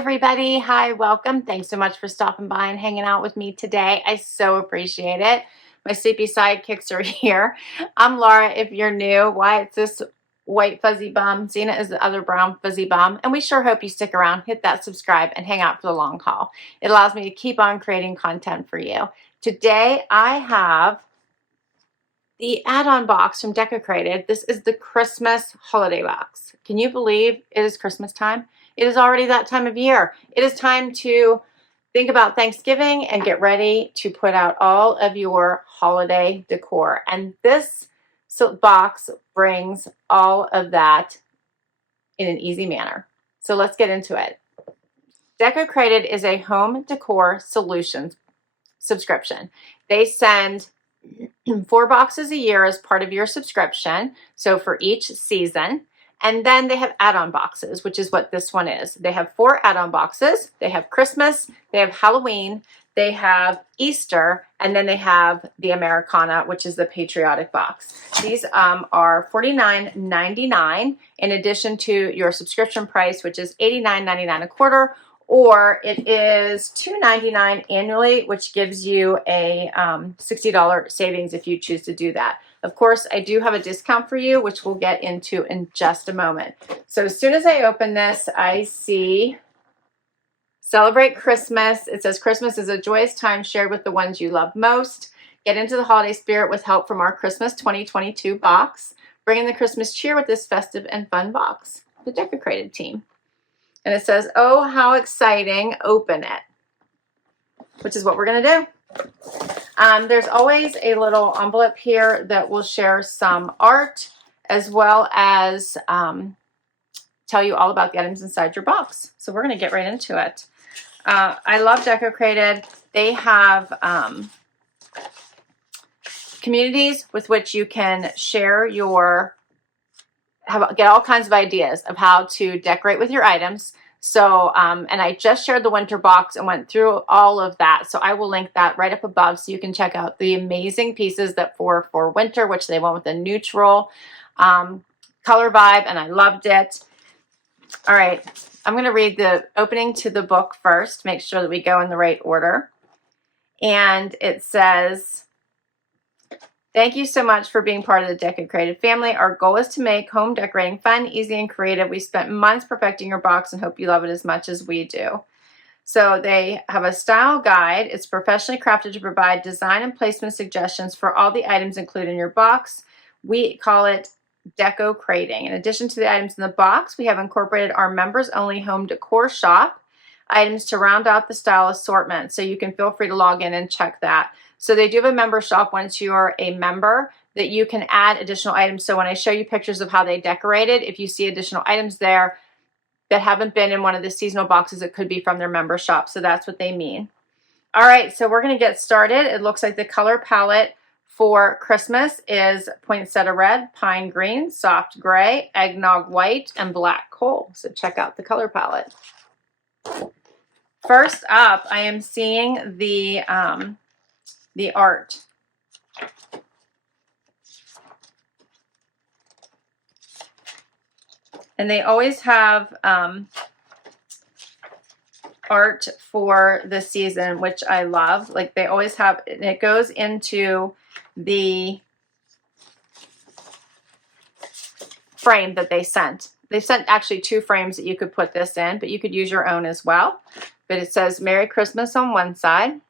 everybody. Hi, welcome. Thanks so much for stopping by and hanging out with me today. I so appreciate it. My sleepy sidekicks are here. I'm Laura. If you're new, Wyatt's this white fuzzy bum. Zena is the other brown fuzzy bum. And we sure hope you stick around, hit that subscribe, and hang out for the long haul. It allows me to keep on creating content for you. Today, I have the add-on box from Decocrated. This is the Christmas holiday box. Can you believe it is Christmas time? It is already that time of year. It is time to think about Thanksgiving and get ready to put out all of your holiday decor. And this box brings all of that in an easy manner. So let's get into it. Decocrated is a home decor solutions subscription. They send 4 boxes a year as part of your subscription, so for each season. And then they have add-on boxes, which is what this one is. They have 4 add-on boxes. They have Christmas, they have Halloween, they have Easter, and then they have the Americana, which is the patriotic box. These are $49.99 in addition to your subscription price, which is $89.99 a quarter, or it is $2.99 annually, which gives you a $60 savings if you choose to do that. Of course, I do have a discount for you, which we'll get into in just a moment. So as soon as I open this, I see Celebrate Christmas. It says Christmas is a joyous time shared with the ones you love most. Get into the holiday spirit with help from our Christmas 2022 box. Bring in the Christmas cheer with this festive and fun box. The Decocrated team. And it says, oh, how exciting, open it, which is what we're going to do. There's always a little envelope here that will share some art as well as tell you all about the items inside your box. So we're going to get right into it. I love Decocrated. They have communities with which you can share your get all kinds of ideas of how to decorate with your items. So, and I just shared the winter box and went through all of that. So I will link that right up above so you can check out the amazing pieces that for winter, which they went with a neutral color vibe, and I loved it. All right, I'm going to read the opening to the book first, make sure that we go in the right order. And it says, thank you so much for being part of the Decocrated family. Our goal is to make home decorating fun, easy, and creative. We spent months perfecting your box and hope you love it as much as we do. So they have a style guide. It's professionally crafted to provide design and placement suggestions for all the items included in your box. We call it Decocrating. In addition to the items in the box, we have incorporated our members-only home decor shop items to round out the style assortment. So you can feel free to log in and check that. So they do have a member shop once you're a member that you can add additional items. So when I show you pictures of how they decorated, if you see additional items there that haven't been in one of the seasonal boxes, it could be from their member shop. So that's what they mean. All right, so we're going to get started. It looks like the color palette for Christmas is poinsettia red, pine green, soft gray, eggnog white, and black coal. So check out the color palette. First up, I am seeing the art. And they always have art for the season, which I love. Like they always have, and it goes into the frame that they sent. They sent actually 2 frames that you could put this in, but you could use your own as well. But it says Merry Christmas on one side.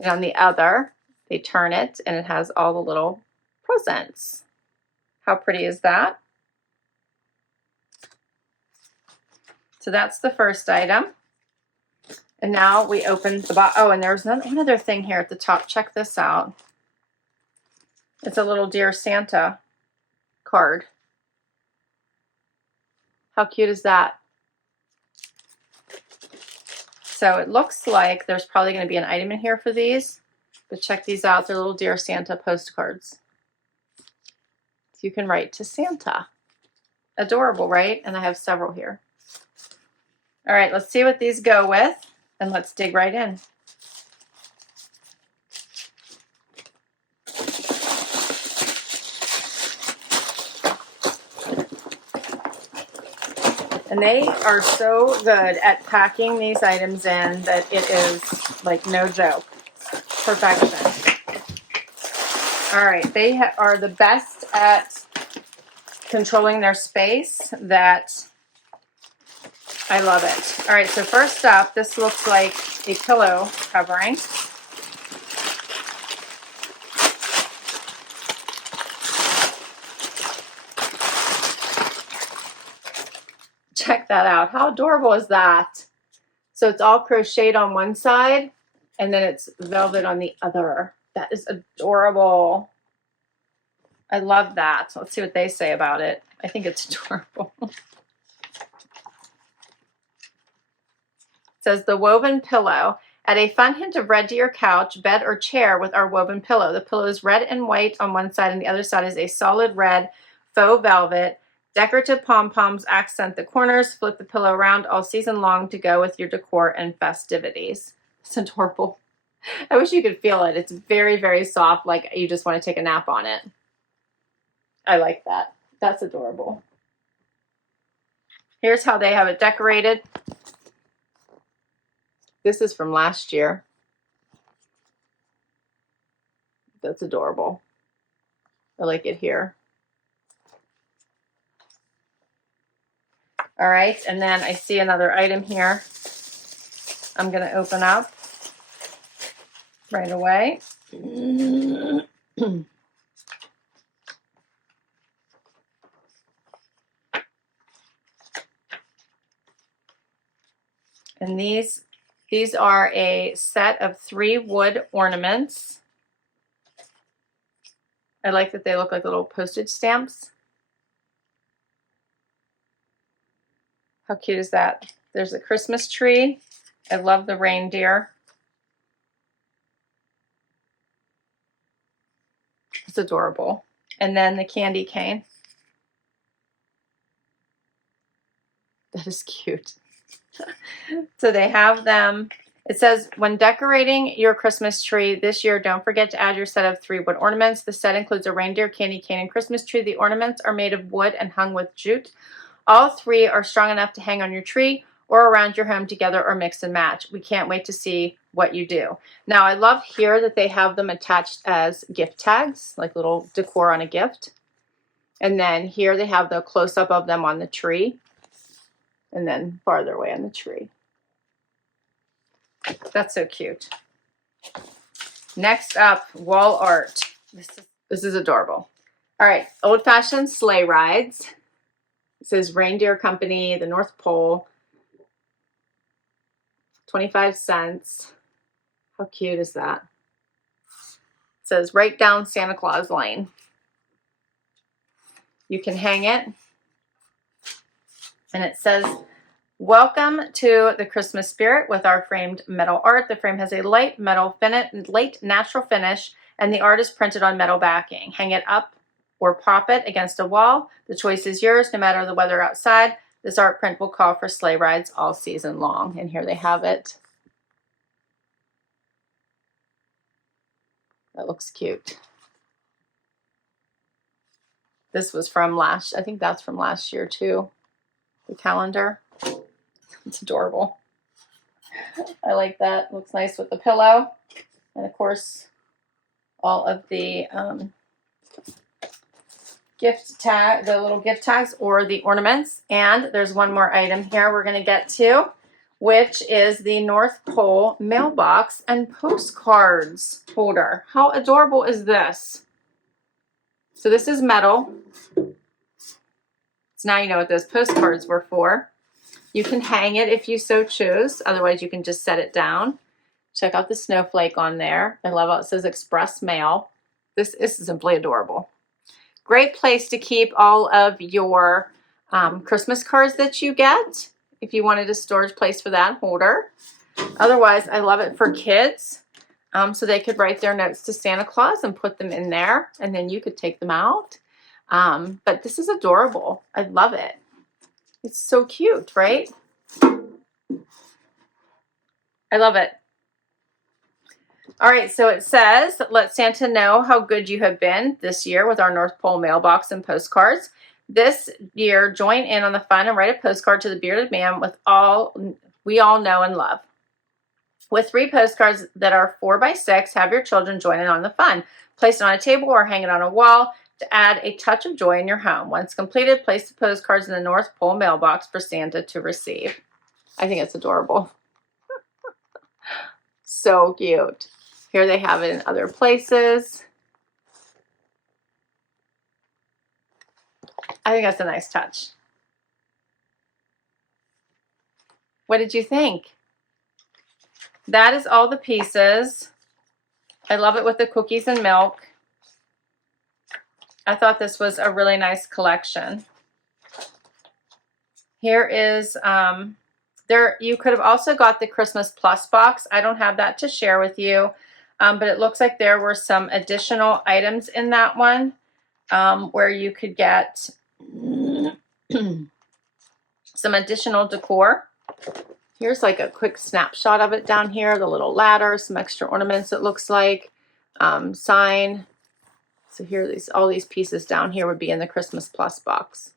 And on the other, they turn it and it has all the little presents. How pretty is that? So that's the first item. And now we open the box. Oh, and there's one other thing here at the top. Check this out. It's a little Dear Santa card. How cute is that? So it looks like there's probably going to be an item in here for these, but check these out. They're little Dear Santa postcards. So you can write to Santa. Adorable, right? And I have several here. All right, let's see what these go with, and let's dig right in. And they are so good at packing these items in that it is like no joke. Perfection. All right, they are the best at controlling their space. That I love it. All right, so first up, this looks like a pillow covering. Check that out. How adorable is that? So it's all crocheted on one side and then it's velvet on the other. That is adorable. I love that. Let's see what they say about it. I think it's adorable. It says the woven pillow. Add a fun hint of red to your couch, bed, or chair with our woven pillow. The pillow is red and white on one side and the other side is a solid red faux velvet. Decorative pom-poms accent the corners. Flip the pillow around all season long to go with your decor and festivities. It's adorable. I wish you could feel it. It's very, very soft, like you just want to take a nap on it. I like that. That's adorable. Here's how they have it decorated. This is from last year. That's adorable. I like it here. All right, and then I see another item here I'm going to open up right away. And these are a set of 3 wood ornaments. I like that they look like little postage stamps. How cute is that? There's a Christmas tree. I love the reindeer. It's adorable. And then the candy cane. That is cute. So they have them. It says, when decorating your Christmas tree this year, don't forget to add your set of 3 wood ornaments. The set includes a reindeer, candy cane, and Christmas tree. The ornaments are made of wood and hung with jute. All 3 are strong enough to hang on your tree or around your home together or mix and match. We can't wait to see what you do. Now, I love here that they have them attached as gift tags, like little decor on a gift. And then here they have the close-up of them on the tree. And then farther away on the tree. That's so cute. Next up, wall art. This is adorable. All right, old-fashioned sleigh rides. It says Reindeer Company, the North Pole. 25 cents. How cute is that? It says right down Santa Claus Lane. You can hang it. And it says, welcome to the Christmas spirit with our framed metal art. The frame has a light natural finish, and the art is printed on metal backing. Hang it up or pop it against a wall. The choice is yours, no matter the weather outside. This art print will call for sleigh rides all season long. And here they have it. That looks cute. This was from I think that's from last year too. The calendar. It's adorable. I like that. Looks nice with the pillow. And of course, all of the the little gift tags or the ornaments. And there's one more item here we're going to get to, which is the North Pole mailbox and postcards holder. How adorable is this? So this is metal. So now you know what those postcards were for. You can hang it if you so choose. Otherwise, you can just set it down. Check out the snowflake on there. I love how it says express mail. This is simply adorable. Great place to keep all of your Christmas cards that you get if you wanted a storage place for that holder. Otherwise, I love it for kids. So they could write their notes to Santa Claus and put them in there, and then you could take them out. But this is adorable. I love it. It's so cute, right? I love it. All right, so it says, let Santa know how good you have been this year with our North Pole mailbox and postcards. This year, join in on the fun and write a postcard to the bearded man with all we all know and love. With 3 postcards that are 4 by 6, have your children join in on the fun. Place it on a table or hang it on a wall to add a touch of joy in your home. Once completed, place the postcards in the North Pole mailbox for Santa to receive. I think it's adorable. So cute. Here they have it in other places. I think that's a nice touch. What did you think? That is all the pieces. I love it with the cookies and milk. I thought this was a really nice collection. Here is, you could have also got the Christmas Plus box. I don't have that to share with you, but it looks like there were some additional items in that one where you could get some additional decor. Here's like a quick snapshot of it down here. The little ladder, some extra ornaments it looks like, sign. So here, all these pieces down here would be in the Christmas Plus box.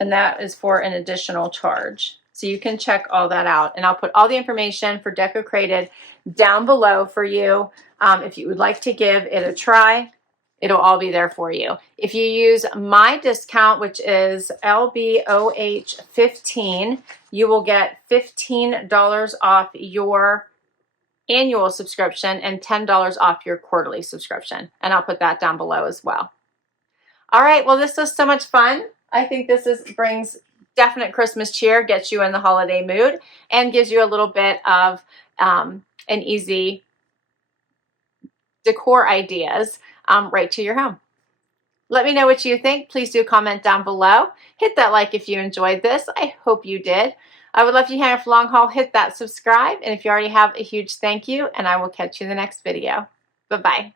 And that is for an additional charge. So you can check all that out. And I'll put all the information for Decocrated down below for you. If you would like to give it a try, it'll all be there for you. If you use my discount, which is LBOH15, you will get $15 off your annual subscription and $10 off your quarterly subscription. And I'll put that down below as well. All right, well, this was so much fun. I think this brings definite Christmas cheer, gets you in the holiday mood, and gives you a little bit of an easy decor ideas right to your home. Let me know what you think. Please do comment down below. Hit that like if you enjoyed this. I hope you did. I would love you to hang out for long haul. Hit that subscribe. And if you already have, a huge thank you. And I will catch you in the next video. Bye-bye.